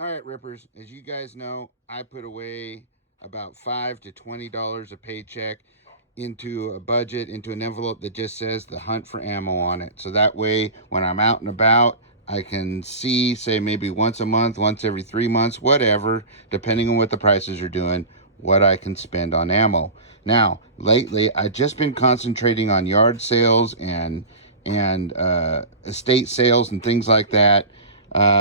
All right, Rippers, as you guys know, I put away about $5 to $20 a paycheck into a budget, into an envelope that just says the hunt for ammo on it. So that way, when I'm out and about, I can see, say, maybe once a month, once every 3 months, whatever, depending on what the prices are doing, what I can spend on ammo. Now, lately, I've just been concentrating on yard sales and estate sales and things like that,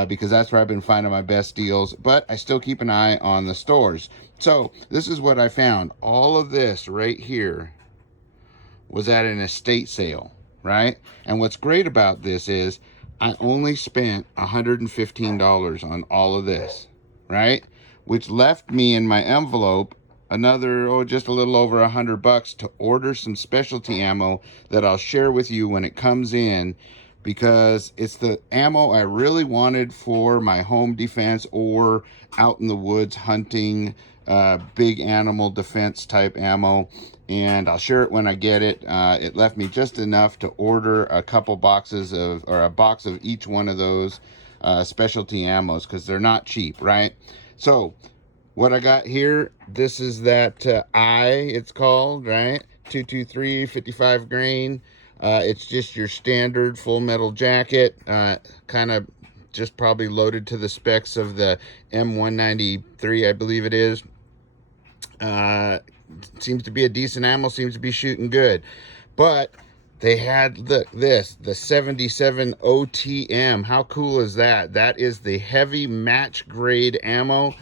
because that's where I've been finding my best deals. But I still keep an eye on the stores. So this is what I found. All of this right here was at an estate sale, right? And what's great about this is I only spent $115 on all of this, right? Which left me in my envelope another, just a little over $100 to order some specialty ammo that I'll share with you when it comes in, because it's the ammo I really wanted for my home defense or out in the woods hunting, big animal defense type ammo. And I'll share it when I get it. It left me just enough to order a couple boxes of, or a box of each one of those specialty ammos, because they're not cheap, right? So what I got here, this is that it's called, right? 223 55 grain. It's just your standard full metal jacket, kind of just probably loaded to the specs of the M193, I believe it is. Seems to be a decent ammo, seems to be shooting good. But they had, look, the 77 OTM. How cool is that? That is the heavy match grade ammo.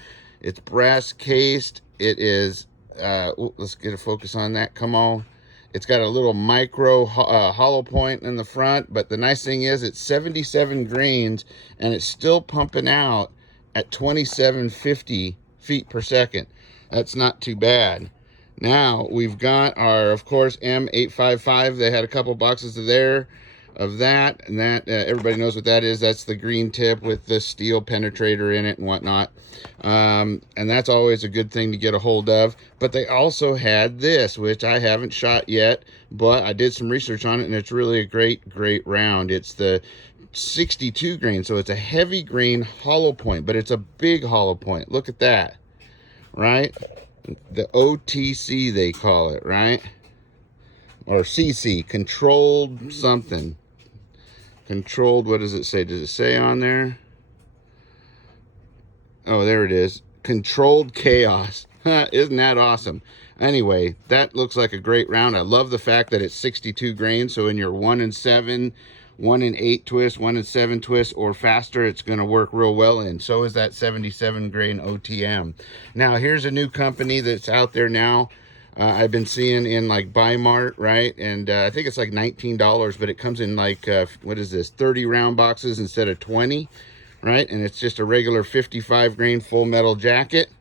It's brass cased. It is, let's get a focus on that. Come on. It's got a little micro hollow point in the front, but the nice thing is it's 77 grains and it's still pumping out at 2750 feet per second. That's not too bad. Now we've got our, of course, M855. They had a couple boxes of that, and that everybody knows what that is. That's the green tip with the steel penetrator in it and whatnot, and that's always a good thing to get a hold of. But they also had this, which I haven't shot yet, but I did some research on it, and it's really a great round. It's the 62 grain, so it's a heavy grain hollow point, but it's a big hollow point. Look at that, right? The OTC they call it, right? Or CC, controlled something. Controlled, what does it say? Does it say on there? Oh, there it is. Controlled chaos. Isn't that awesome? Anyway, that looks like a great round. I love the fact that it's 62 grains, so in your 1 and 7, 1 and 8 twist, 1 and 7 twist, or faster, it's going to work real well in. So is that 77 grain OTM. Now, here's a new company that's out there now. I've been seeing in like Buy-Mart, right? And I think it's like $19, but it comes in like, what is this, 30 round boxes instead of 20, right? And it's just a regular 55 grain full metal jacket.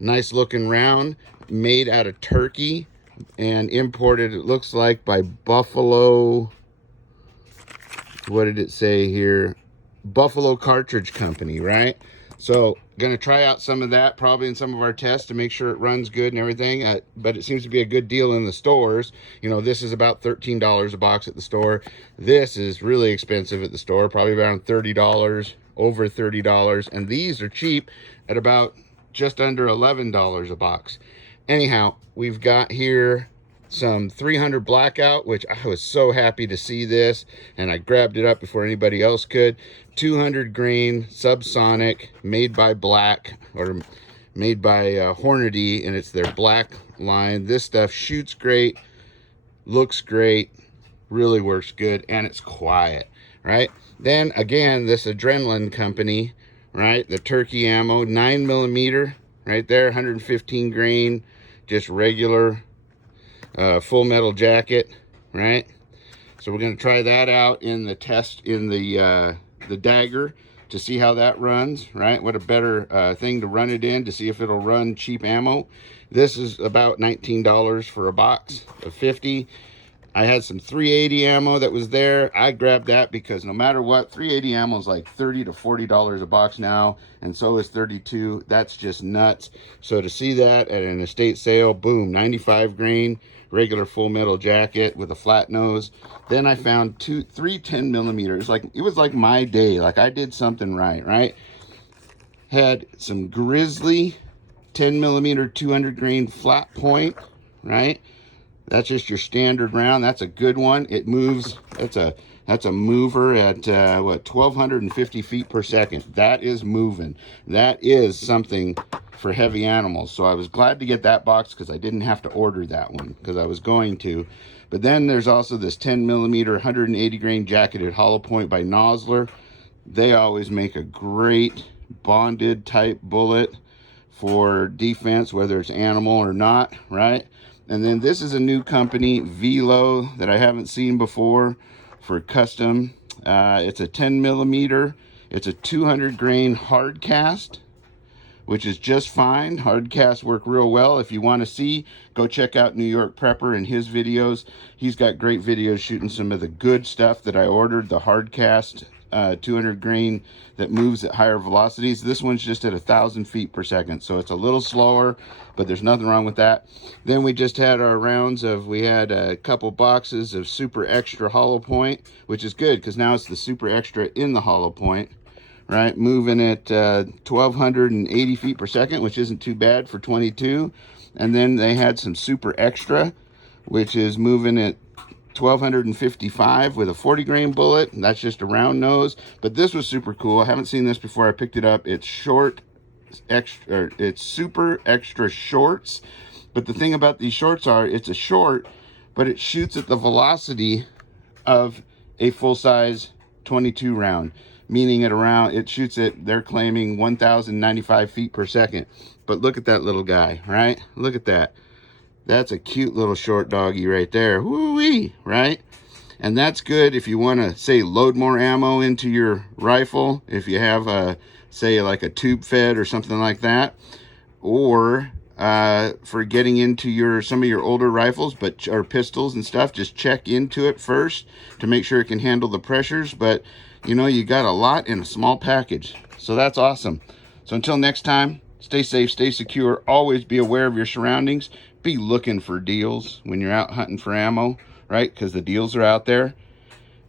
Nice looking round, made out of turkey and imported, it looks like, by Buffalo. What did it say here? Buffalo Cartridge Company, right? So gonna try out some of that probably in some of our tests to make sure it runs good and everything, but it seems to be a good deal in the stores. You know, this is about $13 a box at the store. This is really expensive at the store, probably around $30, over $30, and these are cheap at about just under $11 a box. Anyhow, we've got here some 300 blackout, which I was so happy to see this, and I grabbed it up before anybody else could. 200 grain subsonic, made by Black, or made by Hornady, and it's their black line. This stuff shoots great, looks great, really works good, and it's quiet, right? Then again, this Adrenaline company, right? The turkey ammo, 9mm, right there, 115 grain, just regular full metal jacket, right? So we're going to try that out in the test in the Dagger to see how that runs, right? What a better thing to run it in, to see if it'll run cheap ammo. This is about $19 for a box of 50. I had some 380 ammo that was there. I grabbed that because no matter what, 380 ammo is like $30 to $40 a box now, and so is 32. That's just nuts. So to see that at an estate sale, boom, 95 grain, regular full metal jacket with a flat nose. Then I found three 10mm. Like, it was like my day. Like I did something right, right? Had some Grizzly 10 millimeter 200 grain flat point, right? That's just your standard round. That's a good one. It moves. That's a mover at what, 1,250 feet per second. That is moving. That is something for heavy animals. So I was glad to get that box because I didn't have to order that one because I was going to. But then there's also this 10 millimeter 180 grain jacketed hollow point by Nosler. They always make a great bonded type bullet for defense, whether it's animal or not, right? And then this is a new company, Velo, that I haven't seen before for custom. It's a 10 millimeter. It's a 200 grain hard cast, which is just fine. Hard casts work real well. If you want to see, go check out New York Prepper and his videos. He's got great videos shooting some of the good stuff that I ordered, the hard cast 200 grain that moves at higher velocities. This one's just at 1,000 feet per second, so it's a little slower, but there's nothing wrong with that. Then we just had our rounds of, we had a couple boxes of super extra hollow point, which is good because now it's the super extra in the hollow point, right? Moving at 1,280 feet per second, which isn't too bad for 22. And then they had some super extra, which is moving at 1,255 with a 40 grain bullet. And that's just a round nose, but this was super cool. I haven't seen this before. I picked it up. It's short extra, it's super extra shorts. But the thing about these shorts are, it's a short, but it shoots at the velocity of a full-size 22 round, meaning at around, it shoots at, they're claiming 1,095 feet per second. But look at that little guy, right? Look at that. That's a cute little short doggy right there. Woo-wee, right? And that's good if you want to, say, load more ammo into your rifle, if you have a, say, like a tube fed or something like that, or for getting into your, some of your older rifles, but or pistols and stuff. Just check into it first to make sure it can handle the pressures. But you know, you got a lot in a small package, so that's awesome. So until next time, stay safe, stay secure, always be aware of your surroundings. Be looking for deals when you're out hunting for ammo, right? Because the deals are out there.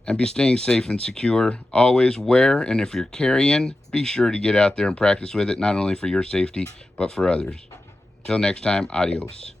And be staying safe and secure. Always wear, and if you're carrying, be sure to get out there and practice with it, not only for your safety, but for others. Till next time, adios.